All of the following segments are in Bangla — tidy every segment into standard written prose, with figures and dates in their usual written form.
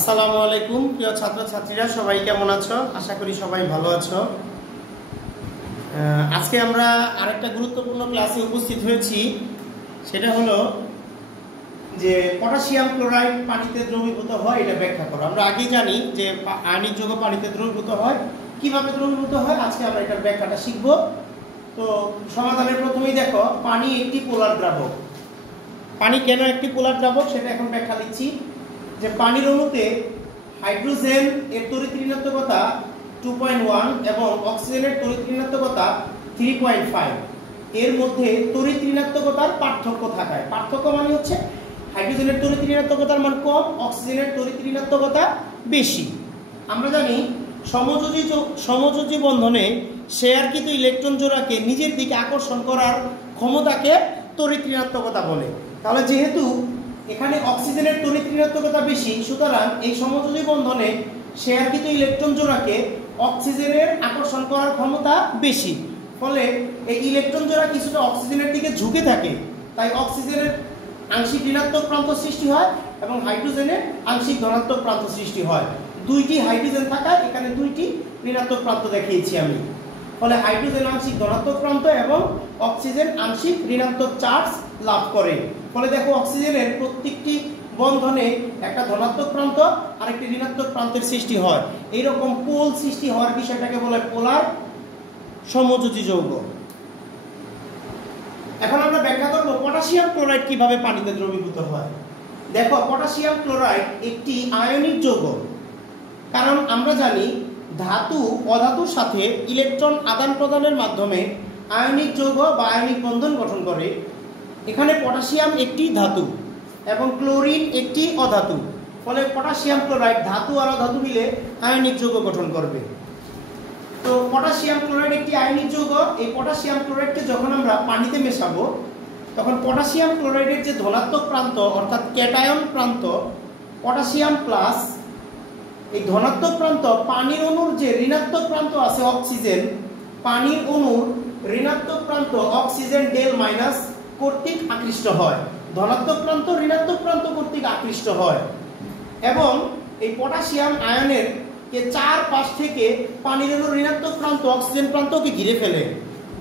আসসালামু আলাইকুম প্রিয় ছাত্রছাত্রীরা, সবাই কেমন আছো? আশা করি সবাই ভালো আছো। আজকে আমরা আরেকটা গুরুত্বপূর্ণ ক্লাসে উপস্থিত হয়েছি। সেটা হলো যে পটাশিয়াম ক্লোরাইড পানিতে দ্রবীভূত হয়, এটা ব্যাখ্যা করো। আমরা আগেই জানি যে আয়নিক যৌগ পানিতে দ্রবীভূত হয়, কিভাবে দ্রবীভূত হয় আজকে আমরা এটার ব্যাখ্যাটা শিখব। তো সমাধানের প্রথমেই দেখো, পানি একটি পোলার দ্রাবক। পানি কেন একটি পোলার দ্রাবক সেটা এখন ব্যাখ্যা দিচ্ছি। যে পানির অণুতে হাইড্রোজেন এর তড়িৎ ঋণাত্মকতা 2.1 এবং অক্সিজেনের তড়িৎ ঋণাত্মকতা 3.5 এর মধ্যে তড়িৎ ঋণাত্মকতার পার্থক্য থাকায়, পার্থক্য মানে হচ্ছে হাইড্রোজেনের তড়িৎ ঋণাত্মকতার মান কম, অক্সিজেনের তড়িৎ ঋণাত্মকতা বেশি। আমরা জানি সমযোজী বন্ধনে শেয়ারকৃত ইলেকট্রন জোড়াকে নিজের দিকে আকর্ষণ করার ক্ষমতাকে তড়িৎ ঋণাত্মকতা বলে। তাহলে যেহেতু এখানে অক্সিজেনের তড়িৎ ঋণাত্মকতা বেশি, সুতরাং এই সমযোজী বন্ধনে শেয়ারকৃত ইলেকট্রন জোড়াকে অক্সিজেনের আকর্ষণ করার ক্ষমতা বেশি। ফলে এই ইলেকট্রন জোড়া কিছুটা অক্সিজেনের দিকে ঝুঁকে থাকে, তাই অক্সিজেনের আংশিক ঋণাত্মক প্রান্ত সৃষ্টি হয় এবং হাইড্রোজেনের আংশিক ধনাত্মক প্রান্ত সৃষ্টি হয়। দুইটি হাইড্রোজেন থাকায় এখানে দুইটি ঋণাত্মক প্রান্ত দেখিয়েছি আমি। ফলে হাইড্রোজেন আংশিক ধনাত্মক প্রান্ত এবং অক্সিজেন আংশিক ঋণাত্মক চার্জ লাভ করে। ফলে দেখো, অক্সিজেনের প্রত্যেকটি বন্ধনে একটা ধনাত্মক প্রান্ত আর একটি ঋণাত্মক প্রান্তের সৃষ্টি হয়। এইরকম পোল সৃষ্টি হওয়ার বিষয়টাকে বলে পোলার সমযোজী যৌগ। এখন আমরা ব্যাখ্যা করব পটাশিয়াম ক্লোরাইড কিভাবে পানিতে দ্রবীভূত হয়। দেখো, পটাশিয়াম ক্লোরাইড একটি আয়নিক যৌগ। কারণ আমরা জানি ধাতু অধাতুর সাথে ইলেকট্রন আদান প্রদানের মাধ্যমে আয়নিক যৌগ বা আয়নিক বন্ধন গঠন করে। এখানে পটাশিয়াম একটি ধাতু এবং ক্লোরিন একটি অধাতু। ফলে পটাশিয়াম ক্লোরাইড ধাতু আর অধাতু মিলে আয়নিক যৌগ গঠন করবে। তো পটাশিয়াম ক্লোরাইড একটি আয়নিক যৌগ। এই পটাশিয়াম ক্লোরাইডকে যখন আমরা পানিতে মেশাবো, তখন পটাশিয়াম ক্লোরাইডের যে ধনাত্মক প্রান্ত অর্থাৎ ক্যাটায়ন প্রান্ত পটাশিয়াম প্লাস, এই ধনাত্মক প্রান্ত পানির অণুর যে ঋণাত্মক প্রান্ত আছে অক্সিজেন, পানির অণুর ঋণাত্মক প্রান্ত অক্সিজেন ডেল মাইনাস কর্তৃক আকৃষ্ট হয়। ধনাত্মক প্রান্ত ঋণাত্মক প্রান্ত কর্তৃক আকৃষ্ট হয় এবং এই পটাশিয়াম আয়নের কে চার পাশ থেকে পানির অণুর ঋণাত্মক প্রান্ত অক্সিজেন প্রান্তকে ঘিরে ফেলে।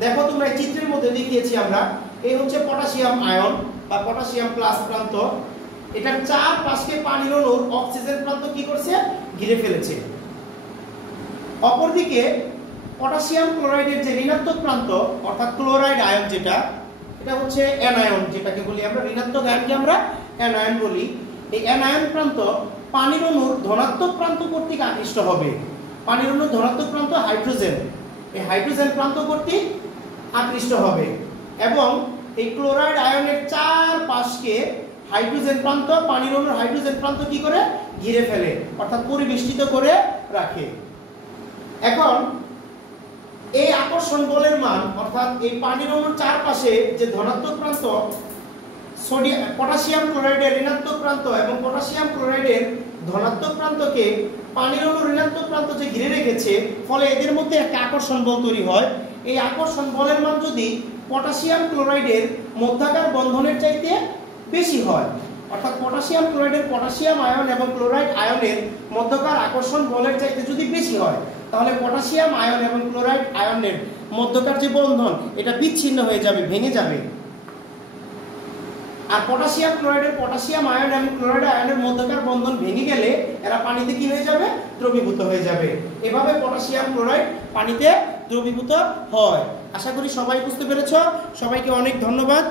দেখো তোমরা এই চিত্রের মধ্যে দেখিয়েছি আমরা, এই হচ্ছে পটাশিয়াম আয়ন বা পটাশিয়াম প্লাস প্রান্ত। এটার চার পাশকে পানির অণুর অক্সিজেন প্রান্ত কি করছে? ঘিরে ফেলেছে। অপরদিকে পটাশিয়াম ক্লোরাইডের যে ঋণাত্মক প্রান্ত অর্থাৎ ক্লোরাইড আয়ন, যেটা এটা হচ্ছে অ্যানায়ন, যেটাকে বলি আমরা ঋণাত্মক আয়নকে আমরা অ্যানায়ন বলি। এই অ্যানায়ন প্রান্ত পানির অণুর ধনাত্মক প্রান্ত কর্তৃক আকৃষ্ট হবে। পানির অণুর ধনাত্মক প্রান্ত হাইড্রোজেন, এই হাইড্রোজেন প্রান্ত কর্তৃক আকৃষ্ট হবে এবং এই ক্লোরাইড আয়নের চার পাশকে হাইড্রোজেন প্রান্ত, পানির অণুর হাইড্রোজেন প্রান্ত কি করে? ঘিরে ফেলে, অর্থাৎ পরিবেষ্টিত করে রাখে। এখন এই আকর্ষণ বলের মান অর্থাৎ এই পানির অণুর চারপাশে যে ধনাত্মক প্রান্ত পটাশিয়াম ক্লোরাইডের ঋণাত্মক প্রান্ত এবং পটাশিয়াম ক্লোরাইডের ধনাত্মক প্রান্তকে পানির অণুর ঋণাত্মক প্রান্ত যে ঘিরে রেখেছে, ফলে এদের মধ্যে একটা আকর্ষণ বল তৈরি হয়। এই আকর্ষণ বলের মান যদি পটাশিয়াম ক্লোরাইডের মধ্যাকার বন্ধনের চাইতে বেশি হয়, অর্থাৎ পটাশিয়াম ক্লোরাইডের পটাশিয়াম আয়ন এবং ক্লোরাইড আয়নের মধ্যকার আকর্ষণ বলের চাইতে যদি বেশি হয়, তাহলে পটাশিয়াম আয়ন এবং ক্লোরাইড আয়নের মধ্যকার যে বন্ধন এটা বিচ্ছিন্ন হয়ে যাবে, ভেঙে যাবে। আর পটাশিয়াম ক্লোরাইডের পটাশিয়াম আয়ন এবং ক্লোরাইড আয়নের মধ্যকার বন্ধন ভেঙে গেলে এরা পানিতে কি হয়ে যাবে? দ্রবীভূত হয়ে যাবে। এভাবে পটাশিয়াম ক্লোরাইড পানিতে দ্রবীভূত হয়। আশা করি সবাই বুঝতে পেরেছ। সবাইকে অনেক ধন্যবাদ।